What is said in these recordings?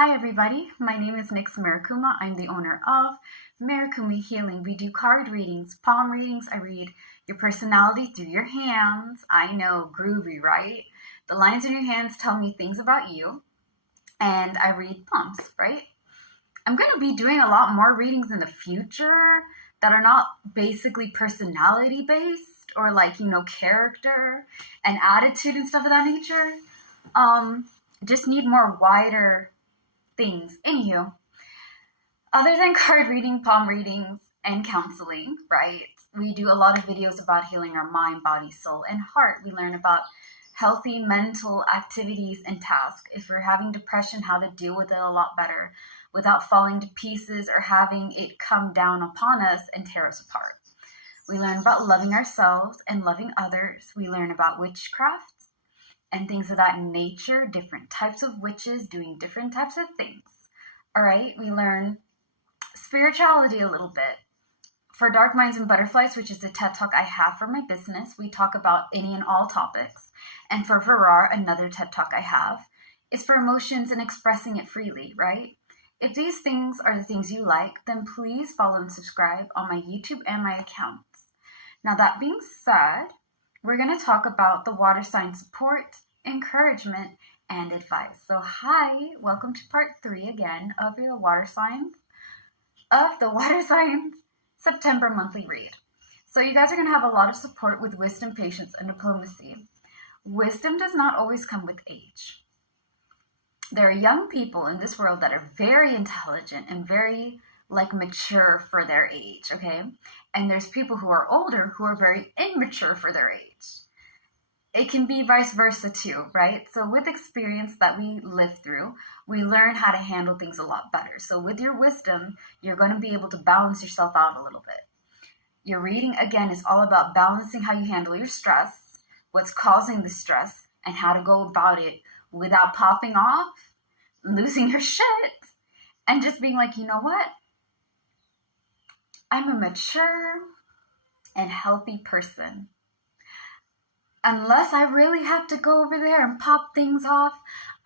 Hi everybody, my name is Nix Marikuma. I'm the owner of Marikuma Healing. We do card readings, palm readings. I read your personality through your hands. I know, groovy, right? The lines in your hands tell me things about you, and I read palms, right? I'm going to be doing a lot more readings in the future that are not basically personality based or character and attitude and stuff of that nature. Just need more wider things. Anywho, other than card reading, palm readings, and counseling, right? We do a lot of videos about healing our mind, body, soul, and heart. We learn about healthy mental activities and tasks. If we're having depression, how to deal with it a lot better without falling to pieces or having it come down upon us and tear us apart. We learn about loving ourselves and loving others. We learn about witchcraft and things of that nature, different types of witches doing different types of things. All right, we learn spirituality a little bit. For Dark Minds and Butterflies, which is the TED Talk I have for my business, we talk about any and all topics. And for Verar, another TED Talk I have, is for emotions and expressing it freely, right? If these things are the things you like, then please follow and subscribe on my YouTube and my accounts. Now, that being said, we're going to talk about the water sign support, encouragement, and advice. So hi, welcome to part 3 again of the water signs September monthly read. So you guys are going to have a lot of support with wisdom, patience, and diplomacy. Wisdom does not always come with age. There are young people in this world that are very intelligent and very mature for their age, okay? And there's people who are older who are very immature for their age. It can be vice versa too, right? So with experience that we live through, we learn how to handle things a lot better. So with your wisdom, you're going to be able to balance yourself out a little bit. Your reading, again, is all about balancing how you handle your stress, what's causing the stress, and how to go about it without popping off, losing your shit, and just being like, you know what? I'm a mature and healthy person. Unless I really have to go over there and pop things off,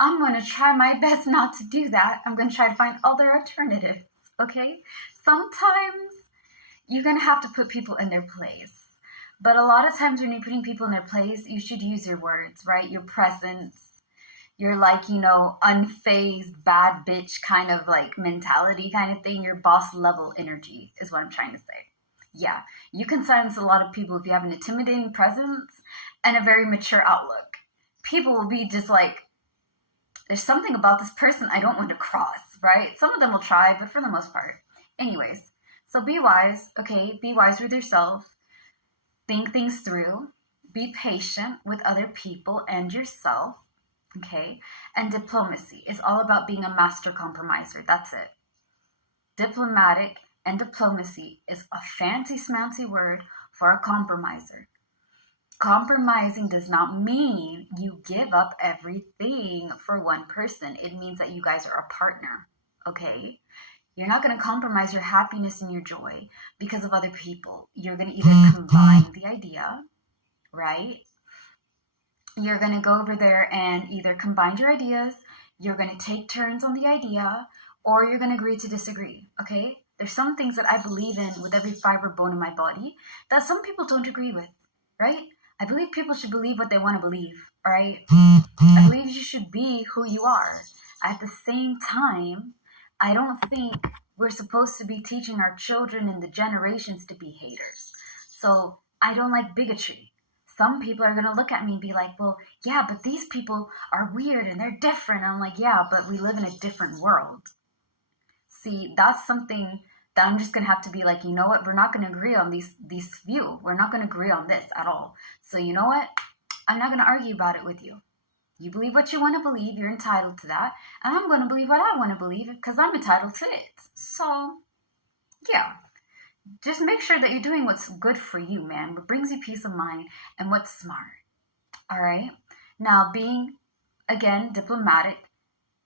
I'm going to try my best not to do that. I'm going to try to find other alternatives, okay? Sometimes you're going to have to put people in their place. But a lot of times when you're putting people in their place, you should use your words, right? Your presence, your unfazed, bad bitch kind of mentality kind of thing. Your boss level energy is what I'm trying to say. Yeah, you can silence a lot of people if you have an intimidating presence and a very mature outlook. People will be just there's something about this person I don't want to cross, right? Some of them will try, but for the most part. Anyways, so be wise, okay? Be wise with yourself. Think things through. Be patient with other people and yourself, okay? And diplomacy is all about being a master compromiser. That's it. Diplomatic and diplomacy is a fancy smancy word for a compromiser. Compromising does not mean you give up everything for one person. It means that you guys are a partner, okay? You're not going to compromise your happiness and your joy because of other people. You're going to either combine the idea, right? You're going to go over there and either combine your ideas, you're going to take turns on the idea, or you're going to agree to disagree, okay? There's some things that I believe in with every fiber bone in my body that some people don't agree with, right? I believe people should believe what they want to believe, all right? I believe you should be who you are. At the same time, I don't think we're supposed to be teaching our children and the generations to be haters. So I don't like bigotry. Some people are going to look at me and be like, well, yeah, but these people are weird and they're different. I'm like, yeah, but we live in a different world. See, that's something that I'm just going to have to be like, you know what? We're not going to agree on these view. We're not going to agree on this at all. So you know what? I'm not going to argue about it with you. You believe what you want to believe. You're entitled to that. And I'm going to believe what I want to believe because I'm entitled to it. So, yeah. Just make sure that you're doing what's good for you, man. What brings you peace of mind and what's smart. All right? Now, being, again, diplomatic,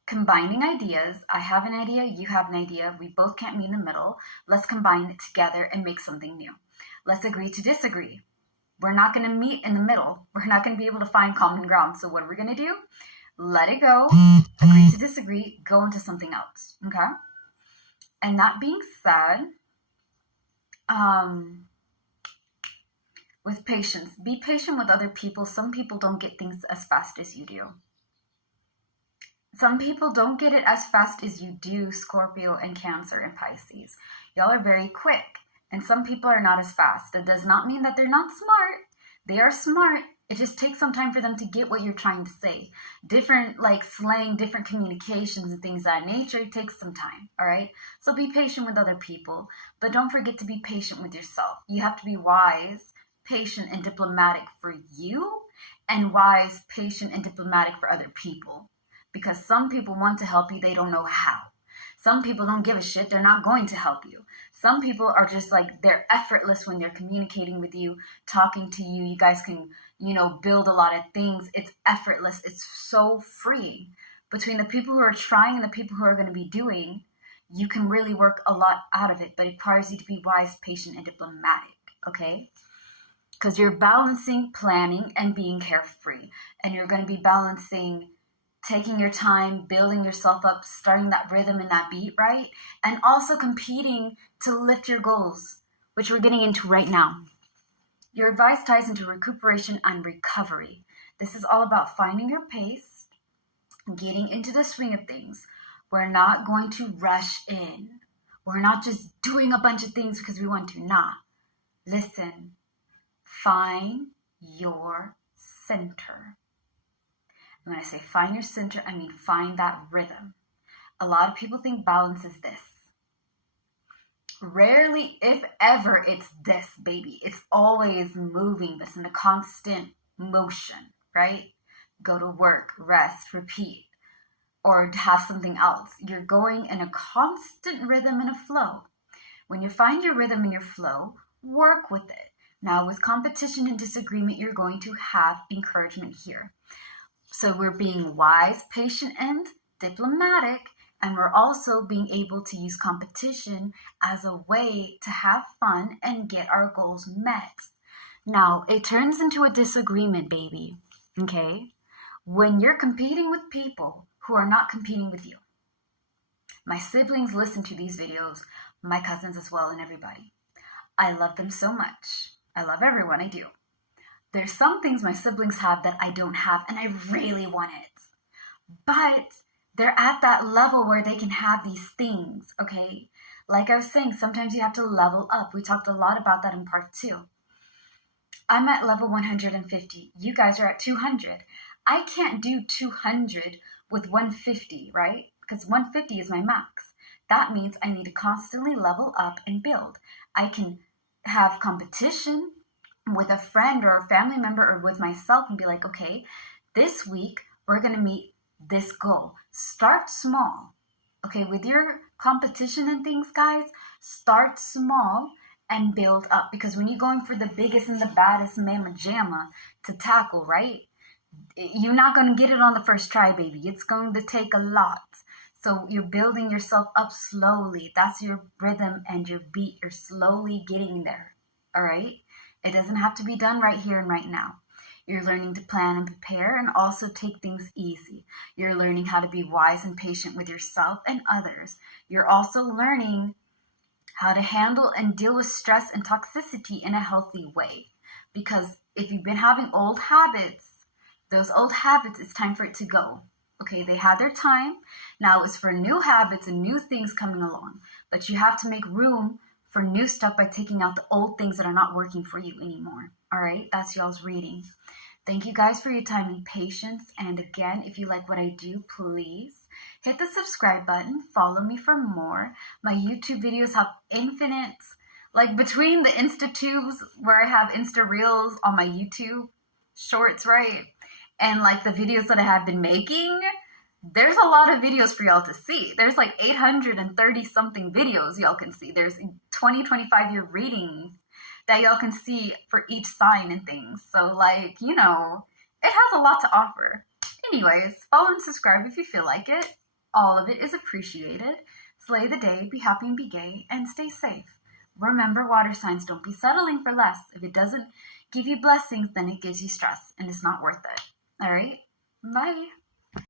combining ideas. I have an idea, you have an idea. We both can't meet in the middle. Let's combine it together and make something new. Let's agree to disagree. We're not going to meet in the middle. We're not going to be able to find common ground. So what are we going to do? Let it go. Agree to disagree. go into something else, okay? And that being said, with patience, be patient with other people. Some people don't get things as fast as you do. Some people don't get it as fast as you do, Scorpio and Cancer and Pisces. Y'all are very quick, and some people are not as fast. It does not mean that they're not smart. They are smart. It just takes some time for them to get what you're trying to say. Different, like slang, different communications and things of that nature, it takes some time, all right? So be patient with other people, but don't forget to be patient with yourself. You have to be wise, patient, and diplomatic for you, and wise, patient, and diplomatic for other people. Because some people want to help you, they don't know how. Some people don't give a shit, they're not going to help you. Some people are just like, they're effortless when they're communicating with you, talking to you. You guys can, build a lot of things. It's effortless. It's so freeing. Between the people who are trying and the people who are going to be doing, you can really work a lot out of it, but it requires you to be wise, patient, and diplomatic, okay? Because you're balancing planning and being carefree, and you're going to be balancing taking your time, building yourself up, starting that rhythm and that beat right, and also competing to lift your goals, which we're getting into right now. Your advice ties into recuperation and recovery. This is all about finding your pace, getting into the swing of things. We're not going to rush in. We're not just doing a bunch of things because we want to. Nah. Listen. Find your center. And when I say find your center, I mean find that rhythm. A lot of people think balance is this. Rarely, if ever, it's this, baby. It's always moving, but it's in a constant motion, right? Go to work, rest, repeat, or have something else. You're going in a constant rhythm and a flow. When you find your rhythm and your flow, work with it. Now, with competition and disagreement, you're going to have encouragement here. So we're being wise, patient, and diplomatic, and we're also being able to use competition as a way to have fun and get our goals met. Now, it turns into a disagreement, baby, okay? When you're competing with people who are not competing with you. My siblings listen to these videos, my cousins as well, and everybody. I love them so much. I love everyone, I do. There's some things my siblings have that I don't have, and I really want it. But they're at that level where they can have these things, okay? Like I was saying, sometimes you have to level up. We talked a lot about that in part 2. I'm at level 150. You guys are at 200. I can't do 200 with 150, right? Because 150 is my max. That means I need to constantly level up and build. I can have competition with a friend or a family member or with myself and be like, okay, this week we're going to meet this goal. Start small. Okay, with your competition and things, guys, start small and build up. Because when you're going for the biggest and the baddest mamma jamma to tackle, right? You're not going to get it on the first try, baby. It's going to take a lot. So you're building yourself up slowly. That's your rhythm and your beat. You're slowly getting there. All right? It doesn't have to be done right here and right now. You're learning to plan and prepare and also take things easy. You're learning how to be wise and patient with yourself and others. You're also learning how to handle and deal with stress and toxicity in a healthy way. Because if you've been having old habits, those old habits, it's time for it to go. Okay, they had their time. Now it's for new habits and new things coming along. But you have to make room for new stuff by taking out the old things that are not working for you anymore. All right, that's y'all's reading. Thank you guys for your time and patience. And again, if you like what I do, please hit the subscribe button. Follow me for more. My YouTube videos have infinite, like between the Insta tubes where I have Insta Reels on my YouTube shorts, right? And like the videos that I have been making, there's a lot of videos for y'all to see. There's like 830 something videos y'all can see. There's 20-25 year readings that y'all can see for each sign and things. So like, it has a lot to offer. Anyways, follow and subscribe if you feel like it. All of it is appreciated. Slay the day, be happy and be gay, and stay safe. Remember, water signs, don't be settling for less. If it doesn't give you blessings, then it gives you stress, and it's not worth it. All right? Bye.